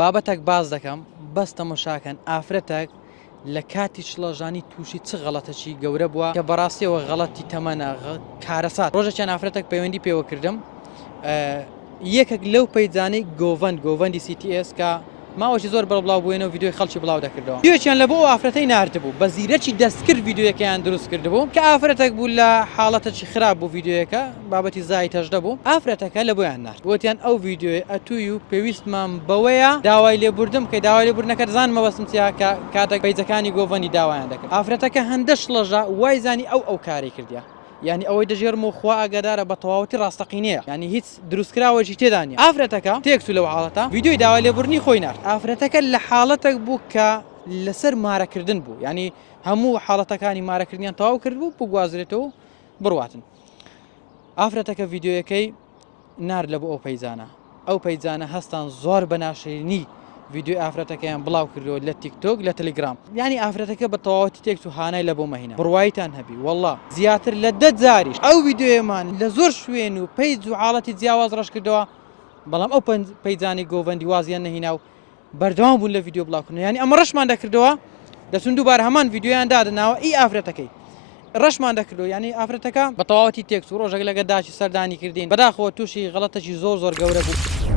بابەتێک باز دەکەم بەس تەماشاکەن ئافرەتێک لە کاتی شڵەژانی تووشی چ غەڵەتەکی گەورە بووە کە بەڕاستیەوە غەڵەتی تەمەنە کارەسات ڕۆژێکیان ئافرەتێک پەیوەندی پێوە کردم یەکێک لەو پەیجانەی گۆڤەندی CTS کە ماوەشی زۆر بڵاو بووێنەوە ویدیۆی خەڵکی بڵاو دەکردەوە ویدیۆیان لە بۆ ئافرەتەی ناردبوو بە زیرەکی دەستکرد ویدیۆیەکەیان دروست کردبوو کە ئافرەتێک بوو لە حاڵەتەکی خراپ بوو ویدیۆیەکە بابەتی زای تەژدە بوو ئافرەتەکە لە بۆیان نارد وتیان ئەو ویدیۆی ئەتووی و پێویستمان بەوەیە داوای لێبوردم کە داوای لێبوردنەکە زانمە بەسم چیا کە کاتێک پەیجەکانی گۆڤەندی داوایان دەکرد ئافرەتەکە هەندە شڵەژە وای زانی ئەو کاری کردیا یعنی ئەوەی دەژێرم و خوا ئاگادارە بە تەواوەتی ڕاستەقینەیە یعنی هیچ دروستکراوەکی تێدانە ئافرەتەکە تێکسو لەو حاڵەتە ویدیۆی داوای لێبوردنی خۆی نارد ئافرەتەکە لە حاڵەتێک بوو کە لەسەر مارەکردن بوو ینی هەموو حاڵەتەکانی مارەکردنیان تەواو کرد بوو بگوازرێتەوە بڕواتن ئافرەتەکە ویدیۆیەکەی نارد لە بۆ ئەو پەیجانە هەستان زۆر بەناشرینی ویدیۆ ئافرەتەکەیان بڵاو کردەوە لە تیکتۆک لە تەلگرام ینی ئافرەتەکە بە تەواوەتی تێکس و هانای لە بۆ مەهینە بڕوایتان هەبی والله زیاتر لە 10 جاریش ئەو ویدیۆیەمان لە زۆر شوێن و پەیج و حاڵەتی جیاواز ڕەش کردەوە بەڵام ئەو پەیجانی گۆڤەندی وازیان نەهینا و بەردەوام بوون لە ویدیۆ بڵاوکردن ینی ئەمە ڕەشمان دەکردەوە دەچون دووبار هەمان ویدیۆیان دادناوە ئی ئافرەتەکەی ڕەشمان دەکردەوە ینی ئافرەتەکە بە تەواوەتی تێکس و ڕۆژێک لەگە داچی سەردانی کردین بەداخەوە تووشی غەڵەتەکی زۆر گەورە بوو